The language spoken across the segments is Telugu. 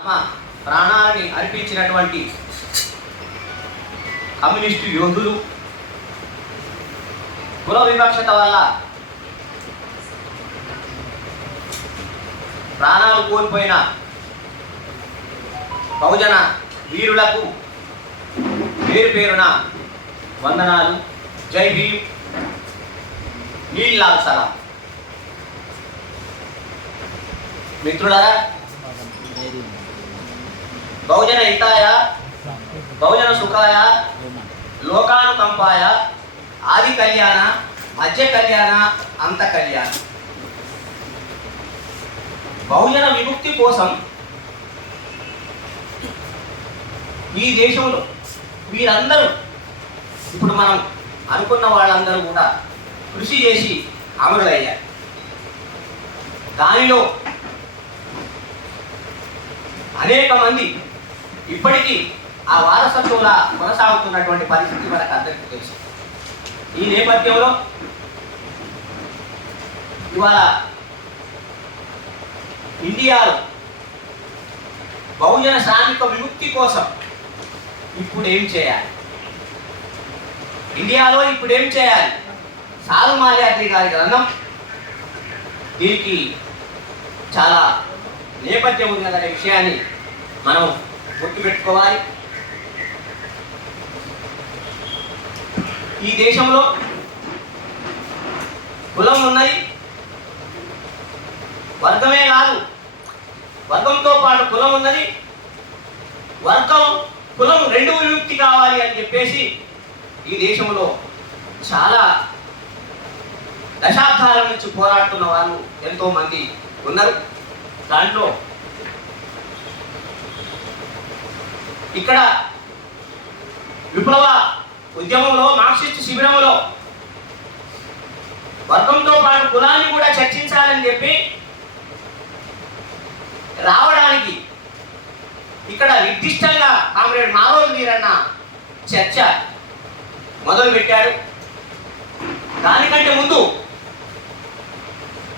తమ ప్రాణాలని అర్పించినటువంటి కమ్యూనిస్టు యోధులు కుల వివక్షత వల్ల ప్రాణాలు కోల్పోయిన బహుజన వీరులకు పేరు పేరున వందనాలు. జై భీమ్. నీళ్ళ సలాం. మిత్రులారా బహుజన హితాయ బహుజన సుఖాయ లోకానుకంపాయ ఆది కళ్యాణ మధ్య కళ్యాణ అంత కళ్యాణ. బహుజన విముక్తి కోసం ఈ దేశంలో వీరందరూ ఇప్పుడు మనం అనుకున్న వాళ్ళందరూ కూడా కృషి చేసి అమరులయ్యారు. దానిలో అనేక మంది ఇప్పటికీ ఆ వారసత్వంలా కొనసాగుతున్నటువంటి పరిస్థితి మనకు అందరికీ తెలుసు. ఈ నేపథ్యంలో ఇవాళ ఇండియాలో బహుజన శ్రామిక విముక్తి కోసం ఇప్పుడు ఏం చేయాలి? ఇండియాలో ఇప్పుడు ఏం చేయాలి? సాలు మాల్యాద్రి గారి గ్రంథం దీనికి చాలా నేపథ్యం ఉన్నదనే విషయాన్ని మనం గుర్తుపెట్టుకోవాలి. ఈ దేశంలో కులం ఉన్నది వర్గమే కాదు. వర్గంతో పాటు కులం ఉన్నది వర్గం కులం రెండు విముక్తి కావాలి అని చెప్పేసి ఈ దేశంలో చాలా దశాబ్దాల నుంచి పోరాడుతున్న వాళ్ళు ఎంతో మంది ఉన్నారు. దాంట్లో ఇక్కడ విప్లవ ఉద్యమంలో మార్క్సిస్ట్ శిబిరంలో వర్గంతో పాటు కులాన్ని కూడా చర్చించాలని చెప్పి రావడానికి ఇక్కడ నిర్దిష్టంగా కామ్రేడ్ మాధవ్ మీరన్న చర్చ మొదలు పెట్టారు దానికంటే ముందు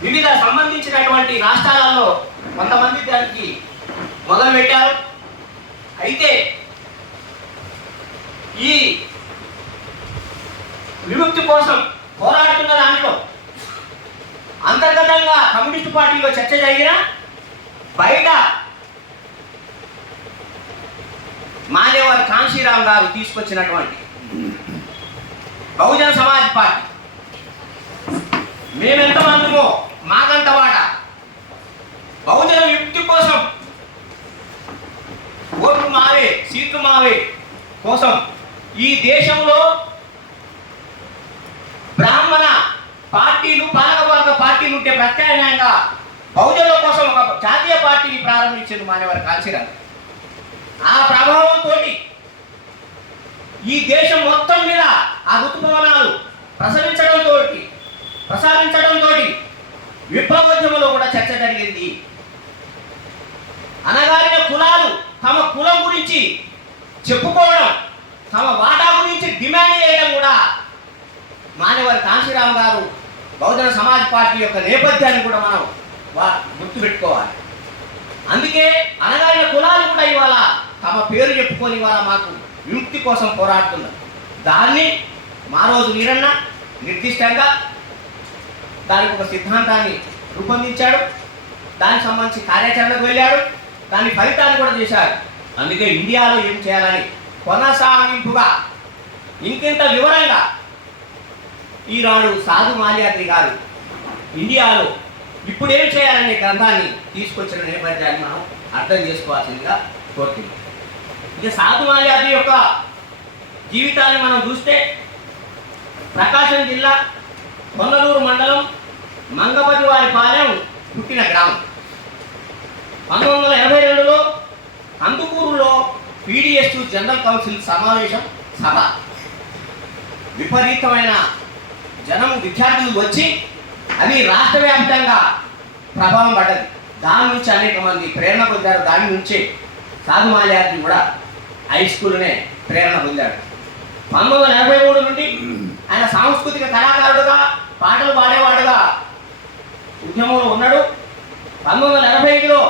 వివిధ సంబంధించినటువంటి రాష్ట్రాలలో కొంతమంది దానికి మొదలు పెట్టారు అయితే ఈ విముక్తి కోసం పోరాడుతున్న దాంట్లో అంతర్గతంగా కమ్యూనిస్ట్ పార్టీలో చర్చ జరిగిన బయట మానేవారి కాంశీరామ్ గారు తీసుకొచ్చినటువంటి బహుజన సమాజ్ పార్టీ. మేమెంత మందుమో మాకంత వాట బహుజన విముక్తి కోసం ఓట్లు మావే మావే కోసం ఈ దేశంలో బ్రాహ్మణ పార్టీలు పాలకవర్గ పార్టీలు ఉంటే ప్రత్యామ్నాయంగా బహుజనుల కోసం ఒక జాతీయ పార్టీని ప్రారంభించింది మానేవారు కాల్చిరాలు ఆ ప్రభావంతో ఈ దేశం మొత్తం మీద ఆ ఋతుపవనాలు ప్రసరించడంతో ప్రసారించడంతో విప్లవోద్యమంలో కూడా చర్చ జరిగింది. అనగారిన కులాలు తమ కులం గురించి చెప్పుకోవడం తమ వాటా గురించి డిమాండ్ చేయడం కూడా మానేవారి కాంశీరామ్ గారు బహుజన సమాజ్ పార్టీ యొక్క నేపథ్యాన్ని కూడా మనం వా గుర్తుపెట్టుకోవాలి. అందుకే అనగారిన కులాలు కూడా ఇవాళ తమ పేరు చెప్పుకొని ఇవాళ మాకు విముక్తి కోసం పోరాడుతున్నారు. దాన్ని మా రోజు వీరన్న నిర్దిష్టంగా దానికి ఒక సిద్ధాంతాన్ని రూపొందించాడు. దానికి సంబంధించి కార్యాచరణకు వెళ్ళాడు. దాని ఫలితాన్ని కూడా చేశారు అందుకే ఇండియాలో ఏం చేయాలని కొనసాగింపుగా ఇంకెంత వివరంగా ఈనాడు సాధు మాల్యాద్రి గారు ఇండియాలో ఇప్పుడు ఏం చేయాలనే గ్రంథాన్ని తీసుకొచ్చిన నేపథ్యాన్ని మనం అర్థం చేసుకోవాల్సిందిగా కోరుతున్నాం. ఇక సాధు మాల్యాద్రి యొక్క జీవితాన్ని మనం చూస్తే ప్రకాశం జిల్లా కొండలూరు మండలం మంగపతి వారి పాలెం పుట్టిన గ్రామం. పంతొమ్మిది వందల ఎనభై రెండులో కందుకూరులో పీడిఎస్ జనరల్ కౌన్సిల్ సమావేశం సభ. విపరీతమైన జనం విద్యార్థులు వచ్చి అది రాష్ట్ర వ్యాప్తంగా ప్రభావం పడ్డది. దాని నుంచి అనేక మంది ప్రేరణ పొందారు. దాని నుంచే సాధు మాల్యాద్రి కూడా హై స్కూల్నే ప్రేరణ పొందాడు. పంతొమ్మిది వందల ఎనభై మూడు నుండి ఆయన సాంస్కృతిక కళాకారుడుగా పాటలు పాడేవాడుగా ఉద్యమంలో ఉన్నాడు. పంతొమ్మిది వందల ఎనభై ఐదులో